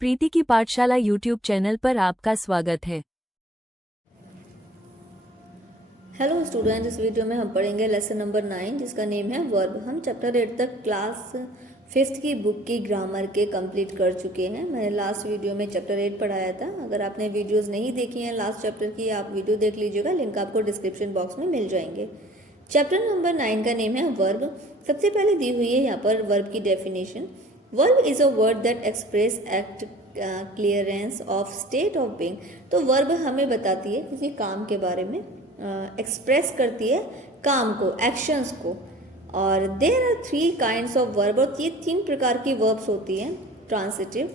प्रीति की पाठशाला YouTube channel पर आपका स्वागत है। हेलो स्टूडेंट्स, इस वीडियो में हम पढ़ेंगे लेसन नंबर 9 जिसका नेम है वर्ब। हम चैप्टर 8 तक क्लास 5th की बुक की ग्रामर के कंप्लीट कर चुके हैं। मैंने लास्ट वीडियो में चैप्टर 8 पढ़ाया था। अगर आपने वीडियोस नहीं देखी हैं लास्ट चैप्टर की, आप वीडियो देख लीजिएगा, लिंक आपको डिस्क्रिप्शन बॉक्स में मिल जाएंगे। चैप्टर नंबर 9 का नेम है वर्ब। सबसे पहले दी हुई है यहाँ पर वर्ब की definition. Verb is a word that express act clearance of state of being. तो वर्ब हमें बताती है किसी काम के बारे में, एक्सप्रेस करती है काम को, एक्शंस को। और there are 3 kinds of verb, और ये 3 प्रकार की वर्ब्स होती हैं, ट्रांसिटिव,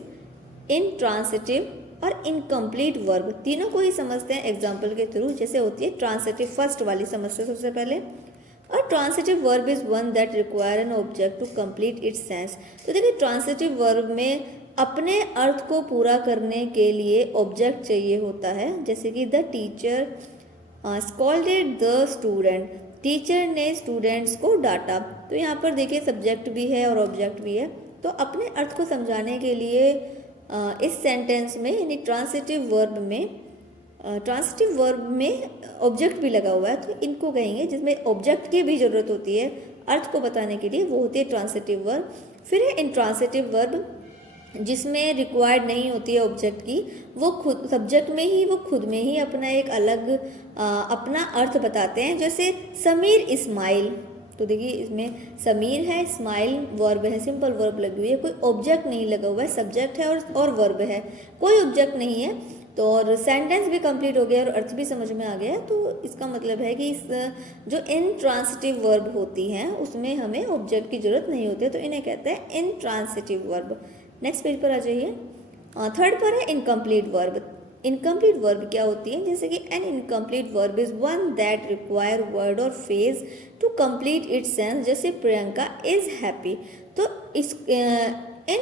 इनट्रांसिटिव और इनकम्प्लीट वर्ब। तीनों को ही समझते हैं एग्जाम्पल के थ्रू। जैसे होती है ट्रांसिटिव, फर्स्ट वाली समझते हैं सबसे पहले। और transitive verb is one that require an object to complete its sense. तो देखिए ट्रांसिटिव वर्ब में अपने अर्थ को पूरा करने के लिए ऑब्जेक्ट चाहिए होता है। जैसे कि the teacher scolded the student, teacher ने स्टूडेंट्स को डांटा। तो यहाँ पर देखिए सब्जेक्ट भी है और ऑब्जेक्ट भी है। तो अपने अर्थ को समझाने के लिए इस सेंटेंस में यानी ट्रांसिटिव वर्ब में ऑब्जेक्ट भी लगा हुआ है, तो इनको कहेंगे जिसमें ऑब्जेक्ट की भी ज़रूरत होती है अर्थ को बताने के लिए, वो होती है ट्रांसिटिव वर्ब। फिर है इंट्रांसिटिव वर्ब, जिसमें रिक्वायर्ड नहीं होती है ऑब्जेक्ट की, वो खुद सब्जेक्ट में ही, वो खुद में ही अपना एक अलग अपना अर्थ बताते हैं। जैसे समीर स्माइल, तो देखिए इसमें समीर है, स्माइल वर्ब है, सिंपल वर्ब लगी हुई है, कोई ऑब्जेक्ट नहीं लगा हुआ है, सब्जेक्ट है और वर्ब है, कोई ऑब्जेक्ट नहीं है। तो और सेंटेंस भी कंप्लीट हो गया और अर्थ भी समझ में आ गया। तो इसका मतलब है कि इस जो इनट्रांसिटिव वर्ब होती हैं उसमें हमें ऑब्जेक्ट की जरूरत नहीं होती है, तो इन्हें कहते हैं इनट्रांसिटिव वर्ब। नेक्स्ट पेज पर आ जाइए। थर्ड पर है इनकम्प्लीट वर्ब। इनकम्प्लीट वर्ब क्या होती है? जैसे कि an incomplete verb is one that require word or phrase to complete its sense. जैसे प्रियंका इज हैप्पी, तो इस in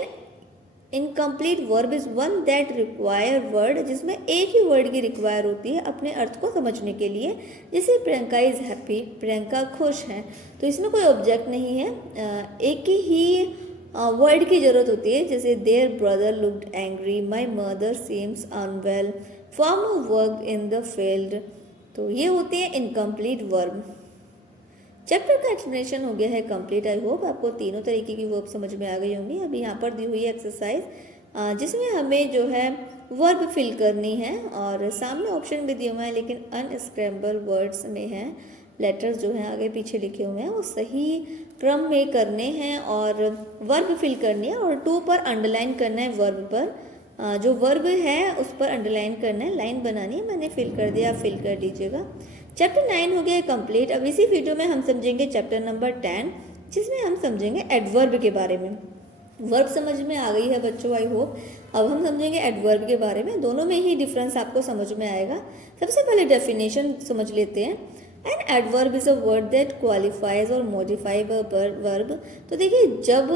incomplete verb is one that require word, जिसमें एक ही वर्ड की रिक्वायर होती है अपने अर्थ को समझने के लिए। जैसे प्रियंका इज हैप्पी, प्रियंका खुश है, तो इसमें कोई ऑब्जेक्ट नहीं है, एक ही वर्ड की जरूरत होती है। जैसे there brother looked angry, my mother seems unwell, farmer work in the field. तो ये होती है इनकम्प्लीट वर्ब। चैप्टर का एक्सप्लेनेशन हो गया है कंप्लीट। आई होप आपको तीनों तरीके की वर्ब समझ में आ गई होंगी। अभी यहाँ पर दी हुई है एक्सरसाइज, जिसमें हमें जो है वर्ब फिल करनी है, और सामने ऑप्शन भी दिए हुए हैं लेकिन अनस्क्रैम्बल वर्ड्स में है। लेटर्स जो हैं आगे पीछे लिखे हुए हैं वो सही क्रम में करने हैं और वर्ब फिल करनी है, और 2 पर अंडरलाइन करना है। वर्ब पर जो वर्ब है उस पर अंडरलाइन करना है, लाइन बनानी है। मैंने फिल कर दिया, आप फिल कर दीजिएगा। चैप्टर 9 हो गया है कंप्लीट। अब इसी वीडियो में हम समझेंगे चैप्टर नंबर 10, जिसमें हम समझेंगे एडवर्ब के बारे में। वर्ब समझ में आ गई है बच्चों, आई होप। अब हम समझेंगे एडवर्ब के बारे में, दोनों में ही डिफरेंस आपको समझ में आएगा। सबसे पहले डेफिनेशन समझ लेते हैं। An adverb is a word that qualifies और मॉडिफाई वर्ब। तो देखिए जब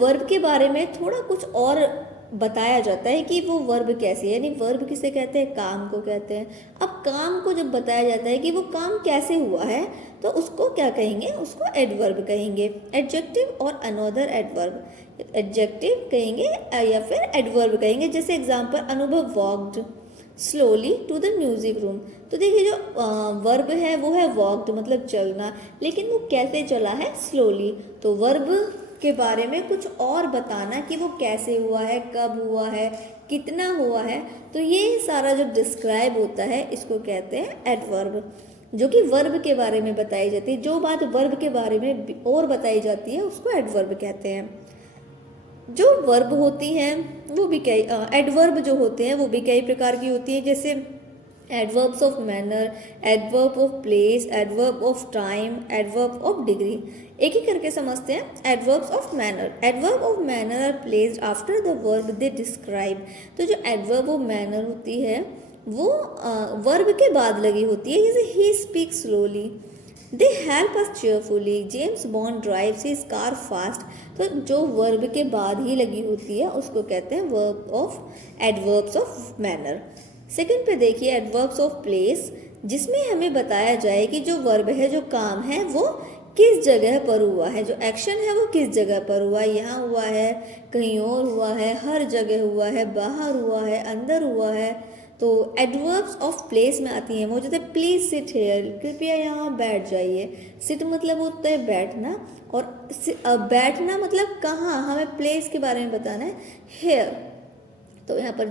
वर्ब के बारे में थोड़ा कुछ और बताया जाता है कि वो वर्ब कैसी है, यानी वर्ब किसे कहते हैं? काम को कहते हैं। अब काम को जब बताया जाता है कि वो काम कैसे हुआ है, तो उसको क्या कहेंगे? उसको एडवर्ब कहेंगे। एडजेक्टिव और अनदर एडवर्ब, एडजेक्टिव कहेंगे या फिर एडवर्ब कहेंगे। जैसे example, Anubhav walked slowly to the music room. तो देखिए जो वर्ब है वो है वॉक्ड, मतलब चलना, लेकिन वो कैसे चला है? स्लोली। तो वर्ब के बारे में कुछ और बताना कि वो कैसे हुआ है, कब हुआ है, कितना हुआ है, तो ये सारा जो डिस्क्राइब होता है इसको कहते हैं एडवर्ब, जो कि वर्ब के बारे में बताई जाती है। जो बात वर्ब के बारे में और बताई जाती है उसको एडवर्ब कहते हैं। जो वर्ब होती हैं वो भी कई एडवर्ब जो होते हैं वो भी कई प्रकार की होती हैं। जैसे adverbs of manner, adverb of place, adverb of time, adverb of degree. एक ही करके समझते हैं। Adverbs of manner, adverb of manner are placed after the verb they describe. तो जो एडवर्ब ऑफ मैनर होती है वो वर्ब के बाद लगी होती है। जैसे he speak slowly, they help us cheerfully, James bond drives his car fast. तो जो वर्ब के बाद ही लगी होती है उसको कहते हैं verb of adverbs of manner. Second पे देखिए एडवर्ब्स ऑफ प्लेस, जिसमें हमें बताया जाए कि जो वर्ब है, जो काम है, वो किस जगह पर हुआ है, जो एक्शन है वो किस जगह पर हुआ है, यहाँ हुआ है, कहीं और हुआ है, हर जगह हुआ है, बाहर हुआ है, अंदर हुआ है। तो एडवर्ब्स ऑफ प्लेस में आती हैं वो, जैसे प्लीज सिट हेयर, कृपया यहाँ बैठ जाइए। सिट मतलब होता है बैठना, और बैठना मतलब कहाँ, हमें प्लेस के बारे में बताना है, हेयर। तो यहाँ पर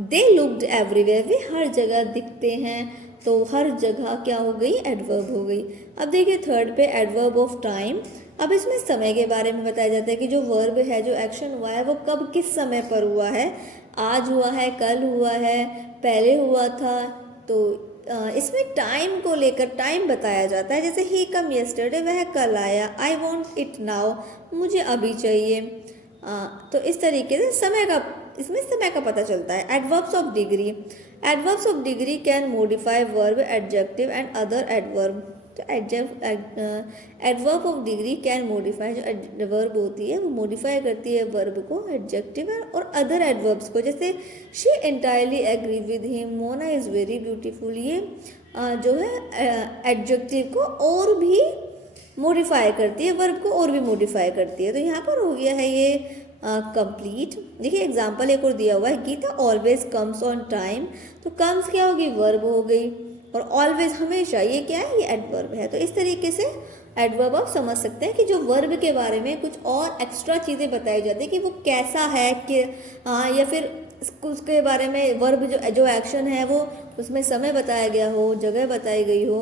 दे लुक्ड एवरीवेयर, वे हर जगह दिखते हैं, तो हर जगह क्या हो गई, एडवर्ब हो गई। अब देखिए थर्ड पे एडवर्ब ऑफ टाइम। अब इसमें समय के बारे में बताया जाता है कि जो वर्ब है, जो एक्शन हुआ है वो कब किस समय पर हुआ है, आज हुआ है, कल हुआ है, पहले हुआ था। तो इसमें टाइम को लेकर टाइम बताया जाता है, जैसे ही कम यस्टरडे, वह कल आया, आई वॉन्ट इट नाउ, मुझे अभी चाहिए। तो इस तरीके से समय का, इसमें समय का पता चलता है। Adverbs of degree, adverbs of degree can modify verb, adjective and other adverb. तो adverb of degree can modify, जो एडवर्ब होती है वो मॉडिफाई करती है वर्ब को, एडजेक्टिव और अदर एडवर्ब्स को। जैसे she entirely agree with him, Mona is very beautiful, ये जो है एडजेक्टिव को और भी मॉडिफाई करती है, वर्ब को और भी मॉडिफाई करती है। तो यहाँ पर हो गया है ये कंप्लीट। देखिए एग्जाम्पल एक और दिया हुआ है, Gita always comes on time. तो कम्स क्या होगी, वर्ब हो गई, और ऑलवेज हमेशा, ये क्या है, ये एडवर्ब है। तो इस तरीके से एडवर्ब आप समझ सकते हैं कि जो वर्ब के बारे में कुछ और एक्स्ट्रा चीज़ें बताई जाती है कि वो कैसा है, कि या फिर उसके बारे में वर्ब जो एक्शन है वो, उसमें समय बताया गया हो, जगह बताई गई हो,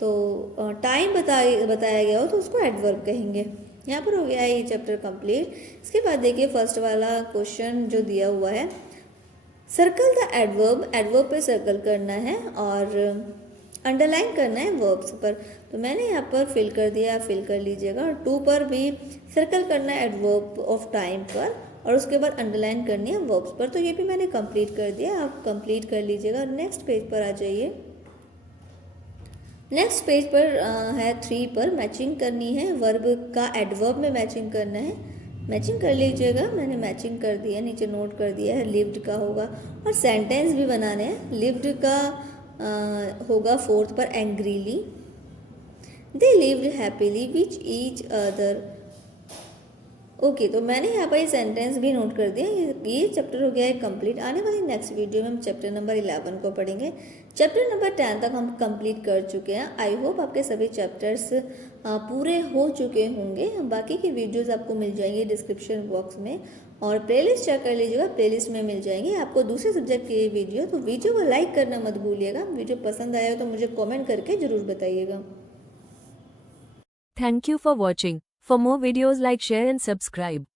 तो टाइम बताया गया हो, तो उसको एडवर्ब कहेंगे। यहाँ पर हो गया है ये चैप्टर कंप्लीट। इसके बाद देखिए फर्स्ट वाला क्वेश्चन जो दिया हुआ है, सर्कल द एडवर्ब, एडवर्ब पे सर्कल करना है और अंडरलाइन करना है वर्ब्स पर। तो मैंने यहाँ पर फिल कर दिया, फिल कर लीजिएगा। और 2 पर भी सर्कल करना है एडवर्ब ऑफ टाइम पर, और उसके बाद अंडरलाइन करनी है वर्ब्स पर। तो ये भी मैंने कंप्लीट कर दिया, आप कंप्लीट कर लीजिएगा। नेक्स्ट पेज पर आ जाइए। नेक्स्ट पेज पर है 3 पर, मैचिंग करनी है, वर्ब का एडवर्ब में मैचिंग करना है। मैचिंग कर लीजिएगा, मैंने मैचिंग कर दिया, नीचे नोट कर दिया है, लिव्ड का होगा, और सेंटेंस भी बनाने हैं। लिव्ड का होगा 4th पर, angrily, they lived happily which each other. Okay, तो मैंने यहाँ पर ये सेंटेंस भी नोट कर दिया। ये चैप्टर हो गया है कंप्लीट। आने वाली नेक्स्ट वीडियो में हम चैप्टर नंबर 11 को पढ़ेंगे। चैप्टर नंबर 10 तक हम कंप्लीट कर चुके हैं। आई होप आपके सभी चैप्टर्स पूरे हो चुके होंगे। बाकी की वीडियोस आपको मिल जाएंगी डिस्क्रिप्शन बॉक्स में, और प्लेलिस्ट चेक कर लीजिएगा, प्लेलिस्ट में मिल जाएंगी आपको दूसरे सब्जेक्ट की वीडियो। तो वीडियो को लाइक करना मत भूलिएगा। वीडियो पसंद आया तो मुझे कॉमेंट करके ज़रूर बताइएगा। Thank you for watching. For more videos like, share and subscribe.